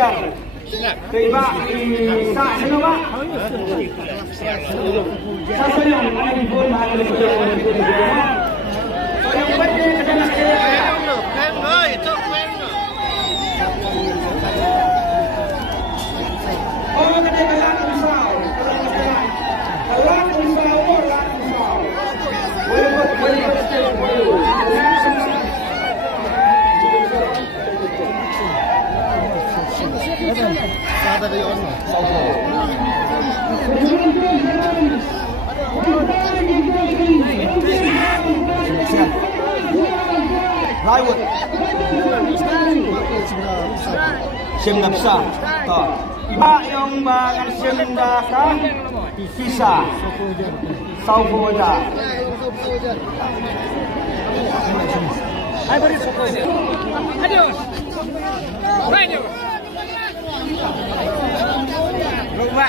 Fajar. Tiba Isa sino ba? Sa sayo ang pun mahal ni Kuya. So yung pwede ka na Plywood. Siyem na pisa. To. Iba yung mga siyem na ka pisa. Saupoda. Ay, bari saupoda. Adios. Bueno. Lupa.